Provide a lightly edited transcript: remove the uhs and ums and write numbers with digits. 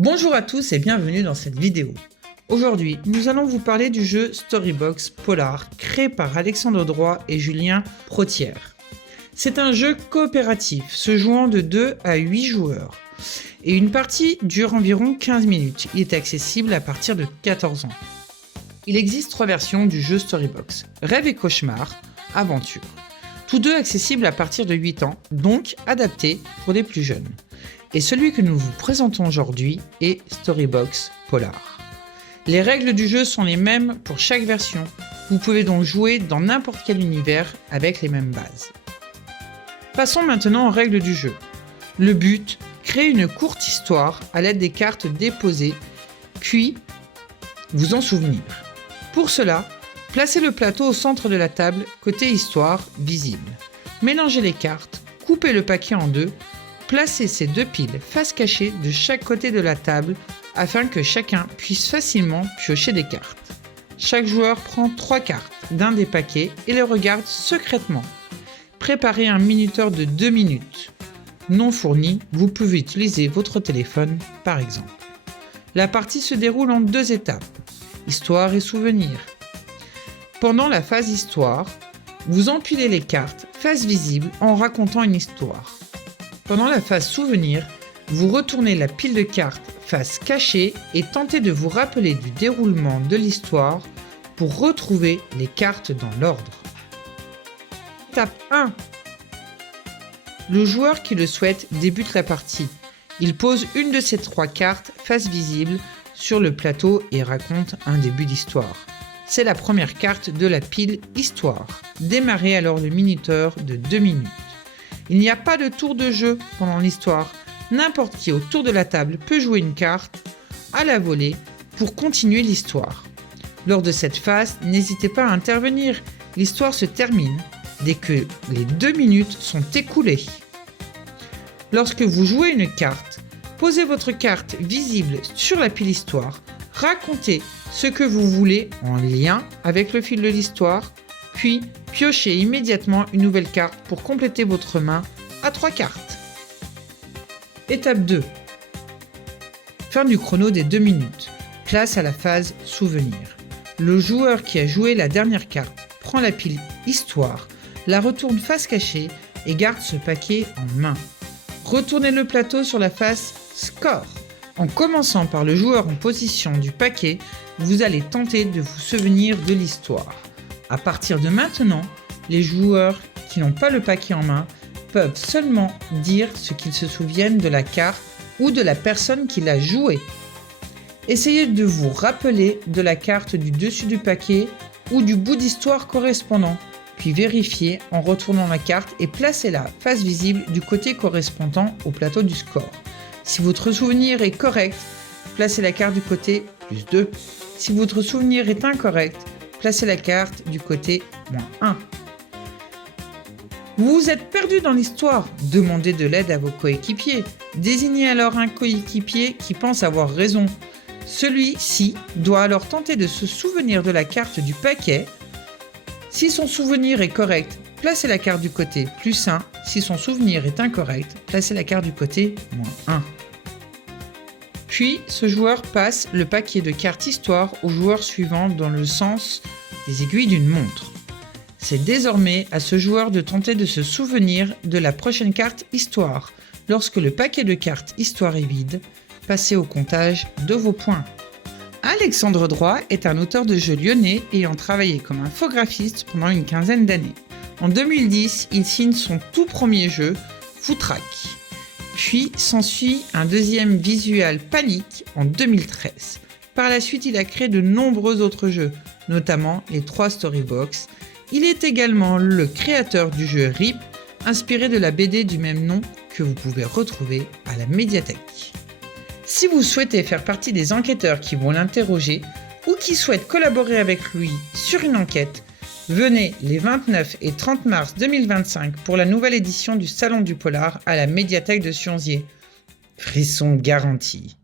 Bonjour à tous et bienvenue dans cette vidéo. Aujourd'hui, nous allons vous parler du jeu Storybox Polar créé par Alexandre Droit et Julien Protière. C'est un jeu coopératif se jouant de 2 à 8 joueurs et une partie dure environ 15 minutes. Il est accessible à partir de 14 ans. Il existe 3 versions du jeu Storybox, Rêve et Cauchemar, Aventure. Tous deux accessibles à partir de 8 ans, donc adaptés pour les plus jeunes. Et celui que nous vous présentons aujourd'hui est Storybox Polar. Les règles du jeu sont les mêmes pour chaque version. Vous pouvez donc jouer dans n'importe quel univers avec les mêmes bases. Passons maintenant aux règles du jeu. Le but, créer une courte histoire à l'aide des cartes déposées, puis vous en souvenir. Pour cela, placez le plateau au centre de la table, côté histoire, visible. Mélangez les cartes, coupez le paquet en deux, placez ces deux piles face cachée de chaque côté de la table afin que chacun puisse facilement piocher des cartes. Chaque joueur prend 3 cartes d'un des paquets et les regarde secrètement. Préparez un minuteur de 2 minutes. Non fourni, vous pouvez utiliser votre téléphone par exemple. La partie se déroule en 2 étapes, histoire et souvenir. Pendant la phase histoire, vous empilez les cartes face visible en racontant une histoire. Pendant la phase souvenir, vous retournez la pile de cartes face cachée et tentez de vous rappeler du déroulement de l'histoire pour retrouver les cartes dans l'ordre. Étape 1. Le joueur qui le souhaite débute la partie. Il pose une de ces 3 cartes face visible sur le plateau et raconte un début d'histoire. C'est la première carte de la pile Histoire. Démarrez alors le minuteur de 2 minutes. Il n'y a pas de tour de jeu pendant l'histoire. N'importe qui autour de la table peut jouer une carte à la volée pour continuer l'histoire. Lors de cette phase, n'hésitez pas à intervenir. L'histoire se termine dès que les 2 minutes sont écoulées. Lorsque vous jouez une carte, posez votre carte visible sur la pile Histoire. Racontez ce que vous voulez en lien avec le fil de l'histoire, puis piochez immédiatement une nouvelle carte pour compléter votre main à 3 cartes. Étape 2. Fin du chrono des 2 minutes. Place à la phase souvenir. Le joueur qui a joué la dernière carte prend la pile Histoire, la retourne face cachée et garde ce paquet en main. Retournez le plateau sur la face Score. En commençant par le joueur en position du paquet, vous allez tenter de vous souvenir de l'histoire. À partir de maintenant, les joueurs qui n'ont pas le paquet en main peuvent seulement dire ce qu'ils se souviennent de la carte ou de la personne qui l'a jouée. Essayez de vous rappeler de la carte du dessus du paquet ou du bout d'histoire correspondant, puis vérifiez en retournant la carte et placez-la face visible du côté correspondant au plateau du score. Si votre souvenir est correct, placez la carte du côté +2. Si votre souvenir est incorrect, placez la carte du côté -1. Vous êtes perdu dans l'histoire, demandez de l'aide à vos coéquipiers. Désignez alors un coéquipier qui pense avoir raison. Celui-ci doit alors tenter de se souvenir de la carte du paquet. Si son souvenir est correct, placez la carte du côté +1. Si son souvenir est incorrect, placez la carte du côté -1. Puis, ce joueur passe le paquet de cartes Histoire au joueur suivant dans le sens des aiguilles d'une montre. C'est désormais à ce joueur de tenter de se souvenir de la prochaine carte Histoire. Lorsque le paquet de cartes Histoire est vide, passez au comptage de vos points. Alexandre Droit est un auteur de jeux lyonnais ayant travaillé comme infographiste pendant une quinzaine d'années. En 2010, il signe son tout premier jeu, Footrack. Puis s'ensuit un deuxième visual Panic en 2013. Par la suite, il a créé de nombreux autres jeux, notamment les 3 Storybox. Il est également le créateur du jeu RIP, inspiré de la BD du même nom que vous pouvez retrouver à la médiathèque. Si vous souhaitez faire partie des enquêteurs qui vont l'interroger ou qui souhaitent collaborer avec lui sur une enquête, venez les 29 et 30 mars 2025 pour la nouvelle édition du Salon du Polar à la médiathèque de Sionzier. Frisson garanti.